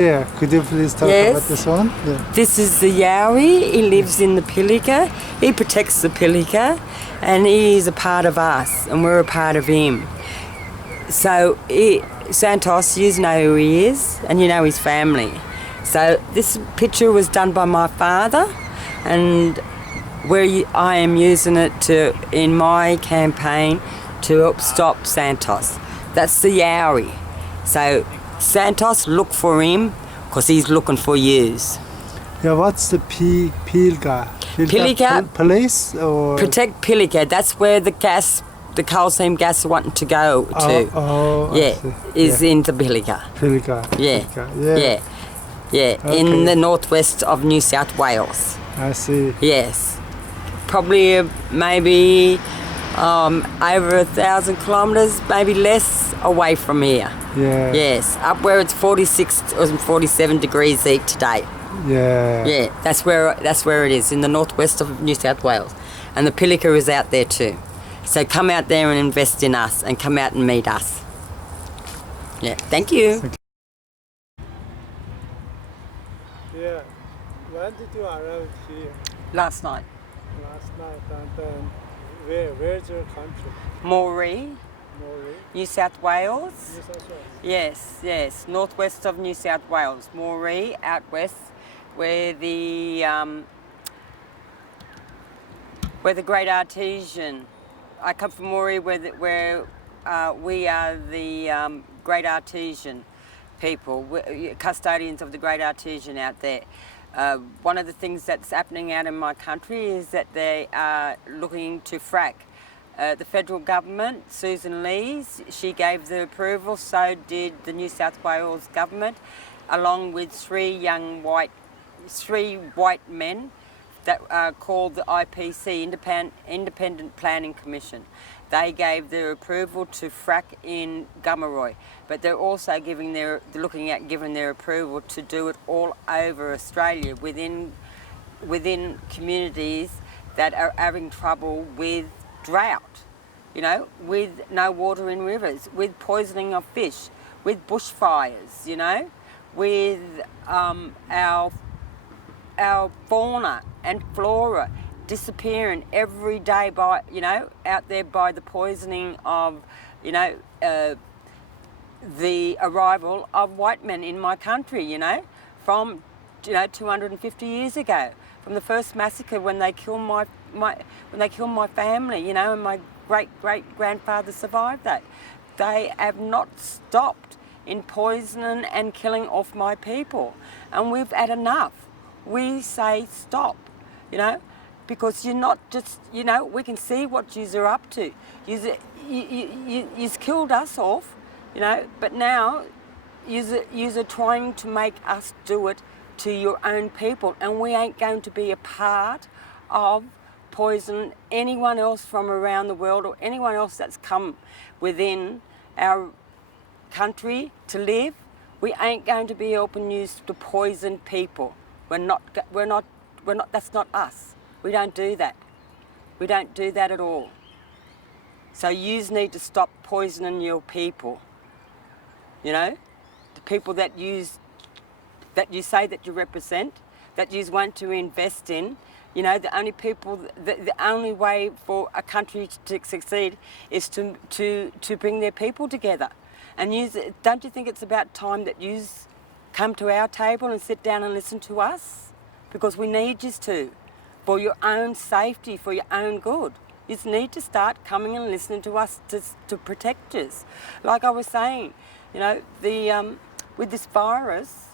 Yeah, could you please talk Yes. about this one? Yeah. This is the Yowie. He lives in the Pilliga. He protects the Pilliga, and he is a part of us, and we're a part of him. So, Santos, you know who he is, and you know his family. So, this picture was done by my father, and I am using it in my campaign to help stop Santos. That's the Yowie. So, Santos, look for him, because he's looking for yous. Yeah, what's the Pilliga? Pilliga Police or? Protect Pilliga. That's where the coal seam gas wanting to go to. Is in the Pilliga. Pilliga. Yeah. Okay. In the northwest of New South Wales. I see. Yes. Probably maybe over 1,000 kilometres, maybe less away from here. Yeah. Yes, up where it's 46 or 47 degrees heat today. Yeah. Yeah, that's where it is, in the northwest of New South Wales. And the Pilliga is out there too. So come out there and invest in us, and come out and meet us. Yeah, thank you. Yeah. When did you arrive here? Last night. Last night. And then where's your country? Moree, New South Wales. New South Wales. Yes, northwest of New South Wales. Moree, out west, where the Great Artesian. I come from Moree, where we are the Great Artesian people, custodians of the Great Artesian out there. One of the things that's happening out in my country is that they are looking to frack. The federal government, Susan Lees, she gave the approval, so did the New South Wales government, along with three white men that are called the IPC, Independent Planning Commission. They gave their approval to frack in Gummeroy, but they're also looking at giving their approval to do it all over Australia within communities that are having trouble with drought, with no water in rivers, with poisoning of fish, with bushfires, with our fauna and flora disappearing every day out there by the poisoning of, the arrival of white men in my country, from 250 years ago, from the first massacre when they killed my family, and my great grandfather survived that. They have not stopped in poisoning and killing off my people, and we've had enough. We say stop, because you're not just, we can see what yous are up to. You've killed us off, but now yous are trying to make us do it to your own people, and we ain't going to be a part of poison anyone else from around the world, or anyone else that's come within our country to live. We ain't going to be helping you to poison people. We're not, that's not us. We don't do that. We don't do that at all. So yous need to stop poisoning your people. The people that you say that you represent, that you want to invest in. The only people, the only way for a country to succeed is to bring their people together. And don't you think it's about time that you come to our table and sit down and listen to us? Because we need you to, for your own safety, for your own good. You need to start coming and listening to us to protect us. Like I was saying, with this virus,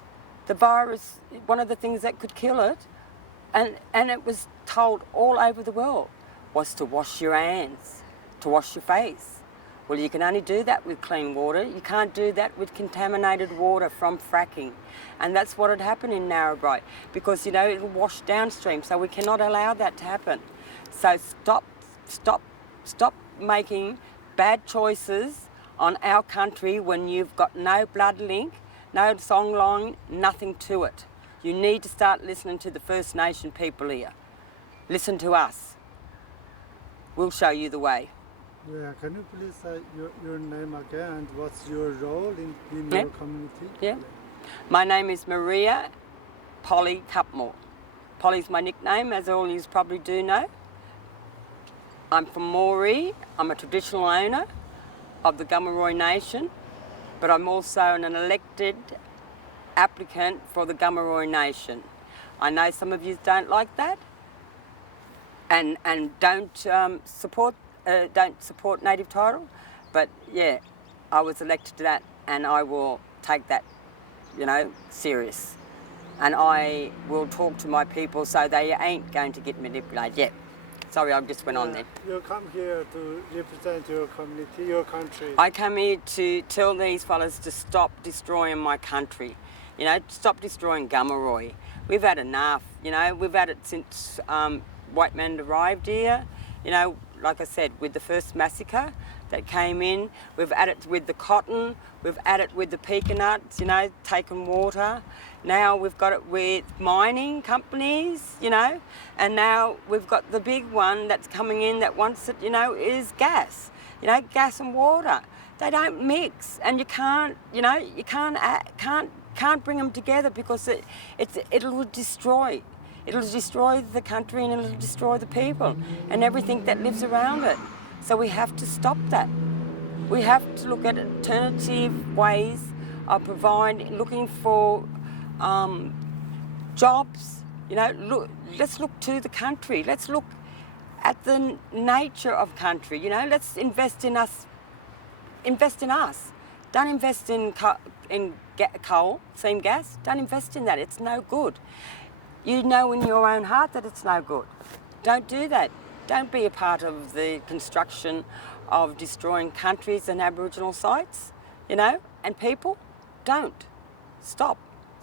one of the things that could kill it, and it was told all over the world, was to wash your hands, to wash your face. Well, you can only do that with clean water. You can't do that with contaminated water from fracking. And that's what had happened in Narrabri, because, it'll wash downstream, so we cannot allow that to happen. So stop making bad choices on our country when you've got no blood link, no songline, nothing to it. You need to start listening to the First Nation people here. Listen to us. We'll show you the way. Yeah, can you please say your name again and what's your role in your community? Yeah. My name is Maria Polly Cutmore. Polly's my nickname, as all you probably do know. I'm from Moree. I'm a traditional owner of the Gamaroi Nation, but I'm also an elected applicant for the Gamaroi Nation. I know some of you don't like that and don't support native title, but yeah, I was elected to that, and I will take that, serious. And I will talk to my people so they ain't going to get manipulated. Yeah. Sorry, I just went on there. You come here to represent your community, your country. I come here to tell these fellas to stop destroying my country. Stop destroying Gamaroi. We've had enough. We've had it since white men arrived here. Like I said, with the first massacre that came in, we've had it with the cotton, we've had it with the peanuts, taking water. Now we've got it with mining companies, and now we've got the big one that's coming in that wants it, is gas, gas and water. They don't mix, and you can't bring them together because it'll destroy. It'll destroy the country and it'll destroy the people and everything that lives around it. So we have to stop that. We have to look at alternative ways of looking for jobs. Let's look to the country. Let's look at the nature of country. Let's invest in us. Invest in us. Don't invest in coal, seam gas. Don't invest in that. It's no good. You know in your own heart that it's no good. Don't do that. Don't be a part of the construction of destroying countries and Aboriginal sites, and people. Don't. Stop.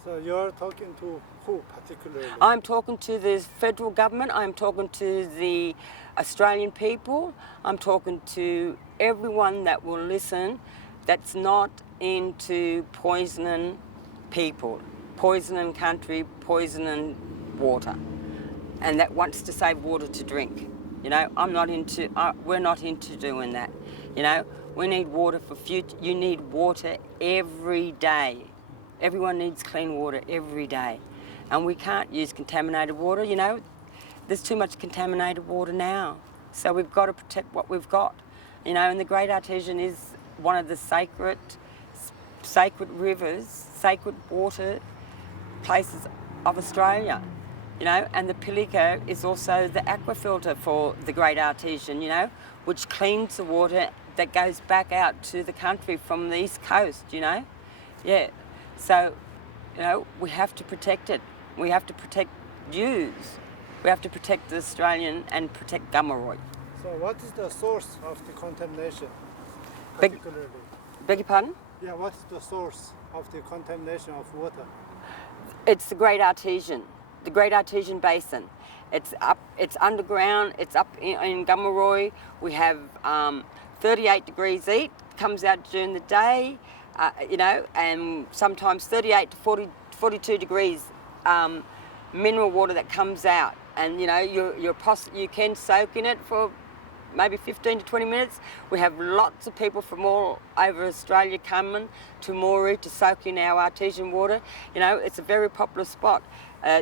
So you're talking to who particularly? I'm talking to the federal government. I'm talking to the Australian people. I'm talking to everyone that will listen that's not into poisoning people, poisoning country, poisoning water, and that wants to save water to drink. We're not into doing that. We need water for future. You need water every day. Everyone needs clean water every day. And we can't use contaminated water, There's too much contaminated water now. So we've got to protect what we've got. And the Great Artesian is one of the sacred rivers, sacred water places of Australia. And the Pilliga is also the aquafilter for the Great Artesian, which cleans the water that goes back out to the country from the East Coast, Yeah. So, we have to protect it. We have to protect yous. We have to protect the Australian and protect Gamaroi. So what is the source of the contamination, Beg your pardon? Yeah, what is the source of the contamination of water? It's the Great Artesian. The Great Artesian Basin. It's underground, it's up in Gamaroi. We have 38 degrees heat, comes out during the day, and sometimes 38 to 42 degrees mineral water that comes out. And, you can soak in it for maybe 15 to 20 minutes. We have lots of people from all over Australia coming to Moree to soak in our artesian water. It's a very popular spot.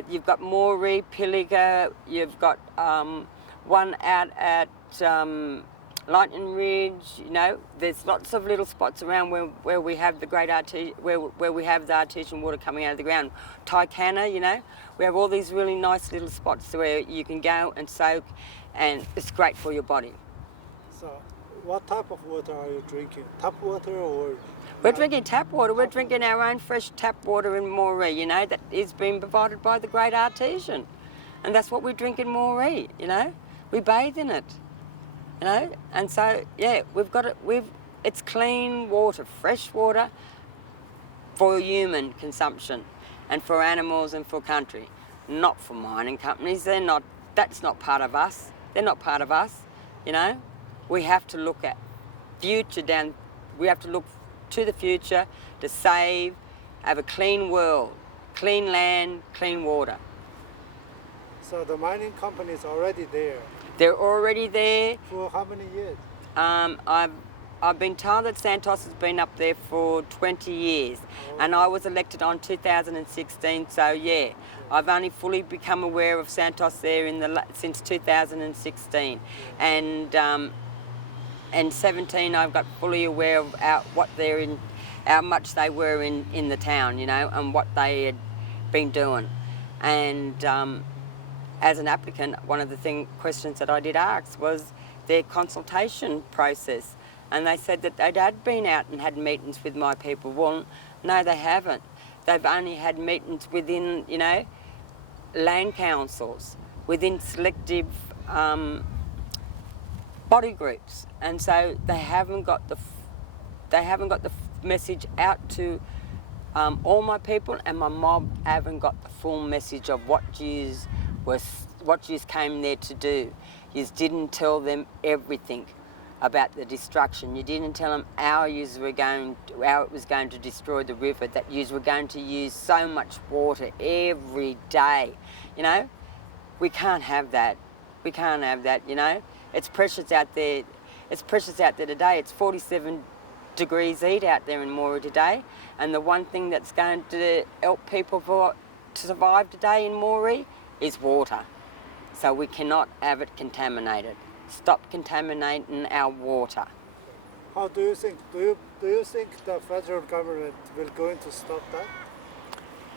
You've got Moree, Pilliga, you've got one out at Lightning Ridge. There's lots of little spots around where we have the great where we have the artesian water coming out of the ground. Tycana, we have all these really nice little spots where you can go and soak, and it's great for your body. So, what type of water are you drinking? Tap water or? We're drinking tap water. We're drinking our own fresh tap water in Moree, that is being provided by the Great Artesian. And that's what we drink in Moree, We bathe in it, And so, yeah, it's clean water, fresh water for human consumption and for animals and for country, not for mining companies. That's not part of us. They're not part of us, We have to look at we have to look to the future to have a clean world, clean land, clean water. So the mining company is already there? They're already there. For how many years? I've been told that Santos has been up there for 20 years, and I was elected on 2016. So yeah, I've only fully become aware of Santos there since 2016, and 17 I've got fully aware of how much they were in the town, you know, and what they had been doing, and as an applicant, one of the questions that I did ask was their consultation process. And they said that they'd had been out and had meetings with my people. Well, no, they haven't. They've only had meetings within, you know, land councils, within selective body groups, and so they haven't got the message out to all my people, and my mob haven't got the full message of what yous came there to do. Yous didn't tell them everything about the destruction. You didn't tell them how it was going to destroy the river, that yous were going to use so much water every day. You know, we can't have that. We can't have that, you know. It's precious out there. It's precious out there today. It's 47 degrees heat out there in Moree today, and the one thing that's going to help people to survive today in Moree is water. So we cannot have it contaminated. Stop contaminating our water. How do you think? Do you think the federal government will going to stop that?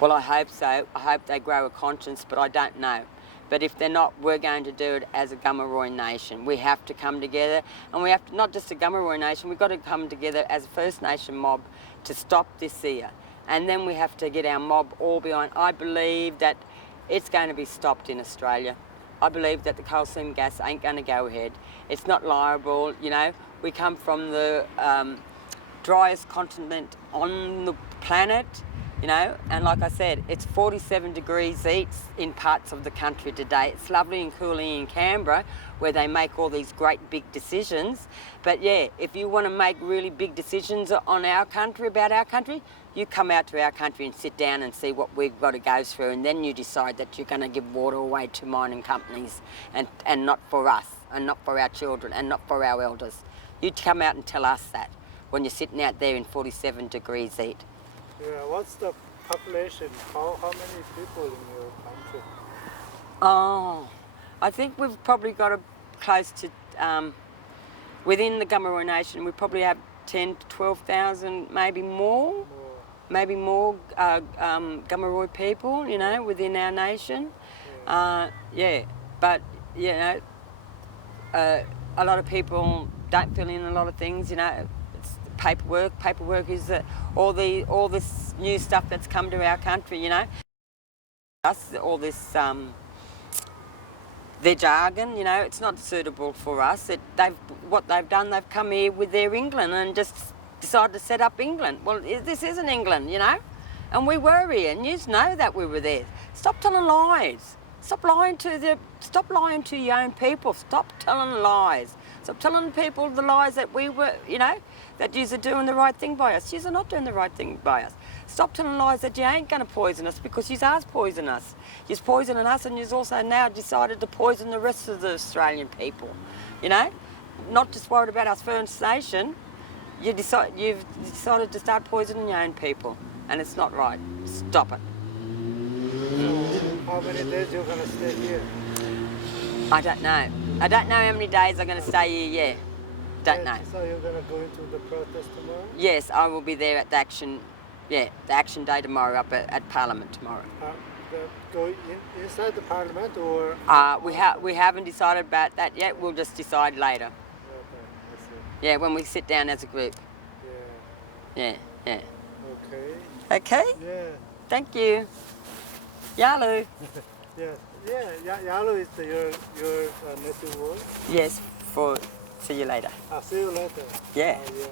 Well, I hope so. I hope they grow a conscience, but I don't know. But if they're not, we're going to do it as a Gummeroi nation. We have to come together, and we have to, not just a Gummeroi nation, we've got to come together as a First Nation mob to stop this here. And then we have to get our mob all behind. I believe that it's going to be stopped in Australia. I believe that the coal seam gas ain't going to go ahead. It's not liable, you know. We come from the driest continent on the planet, you know, and like I said, it's 47 degrees heat in parts of the country today. It's lovely and cooling in Canberra, where they make all these great big decisions. But yeah, if you want to make really big decisions on our country, about our country, you come out to our country and sit down and see what we've got to go through, and then you decide that you're going to give water away to mining companies and not for us, and not for our children, and not for our elders. You come out and tell us that when you're sitting out there in 47 degrees heat. Yeah, what's the population? How many people in your country? Oh, I think we've probably got close to, within the Gummeroi Nation, we probably have 10 to 12,000, maybe more. Maybe more Gummeroi people, you know, within our nation. Yeah, but, you know, a lot of people don't fill in a lot of things, you know. It's paperwork. Paperwork is all this new stuff that's come to our country, you know. All this, their jargon, you know, it's not suitable for us. What they've done, they've come here with their England and just decided to set up England. Well, this isn't England, you know, and we were here, and you know that we were there. Stop telling lies. Stop lying to your own people. Stop telling lies. Stop telling people the lies that we were, you know, that yous are doing the right thing by us. Yous are not doing the right thing by us. Stop telling lies that you ain't going to poison us, because yous are poisoning us. You're poisoning us, and you've also now decided to poison the rest of the Australian people, you know. Not just worried about us First Nation. You've decided to start poisoning your own people, and it's not right. Stop it. So how many days you're going to stay here? I don't know. I don't know how many days I'm going to stay here, yeah. Don't know. So you're going to go into the protest tomorrow? Yes, I will be there at the action day tomorrow up at Parliament tomorrow. Go inside the Parliament, or? We haven't decided about that yet. We'll just decide later. Yeah, when we sit down as a group. Yeah. Yeah. Okay. Okay? Yeah. Thank you. Yalu. Yeah. Yalu is your native word? Yes, see you later. See you later. Yeah. Yeah.